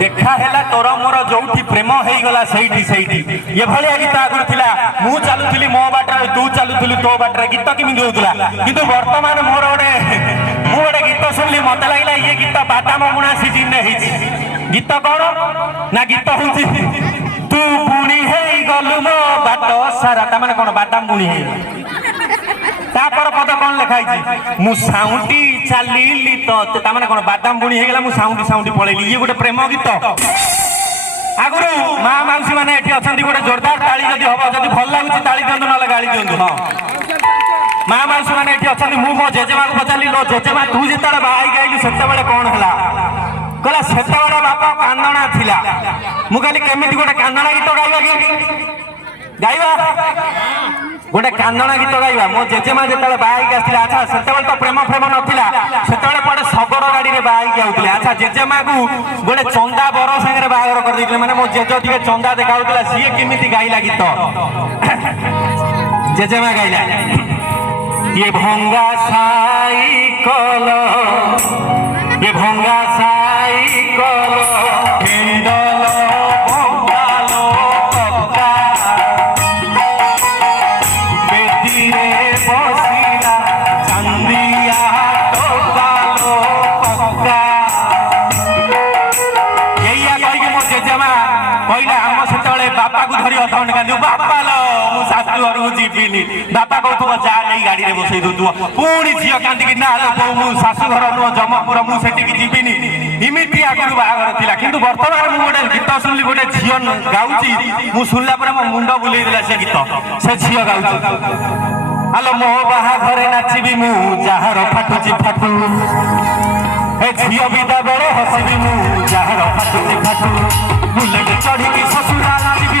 देखा है तोर मोर जो प्रेम हो गला सही ये भाया गीत आगुरी थिला मु चलुली मो बाटर तू चलुलु तो बाटर गीत केमी होता किंतु वर्तमान मोर गोटे गीत शुणिली मत लगे ये गीत बादाम मुणा सीजन गीत कौन ना गीत हूँ तू बुणी है गलु मो बाट सारा ताने कौन बादाम बुणी है तापर पद कौन लिखाई मु साउंडी चलिली तो ताने कौन बादाम बुणी है मु साउंडी पलैली ये गोटे प्रेम गीत आगुरी माँ मौसी मैंने अच्छा गोटे जोरदार ताली जब हम जब भल लगुच ताली दिंतु ना गाड़ी दिंतु हाँ माँ मौसी मैंने अच्छा मु मो जेजेमा को पचारि लो जेजेमा तू जिते बाहर आईलु से कौन है कहला से बापा कांदना थिला मु कहली केमी गोटे कांदना गीत गाइबा कि गाइबा गोटे कांदना गीत गाइबा मो जेजेमा जिते बाहर आसला अच्छा से तो प्रेम प्रेम नाला से पड़े शगर गाड़ी में बाहर आउते अच्छा जेजेमा को गोटे चंदा बर सागर बाहर कर माने मो जेज टे चंदा देखा सी केमी गाइला गीत जेजेमा गाइला ये भंगा साइकल ये भंगा साइकल हेंडल भंगालो पक्का बेटी रे बसिला चांदिया टोकालो पक्का यही कही मो जेजेमा कहला आम से बापा को धरी अधघंटे कांदू बापा लो मु शाशु घर को जीविनी बापा कहूब जा नहीं गाड़ी में बसई दौ पुणी झी कांदिकी ना मु शाशु घर नुह जमपुर मुझे जीविनी इमिटी आगुरी बाहर था कि बर्तमान मुझे गोटे गीत शुणिली गोटे झी गाँची मुझे शुणला मो मुंड बुले से गीत से झी गाँच आलो मो बाहाघर नाचबी मु जार फाटुची फाटू ए झी विदा बेले हसबी मु जार फाटुची फाटू बुलेट चढ़ी ससुरा नाचबी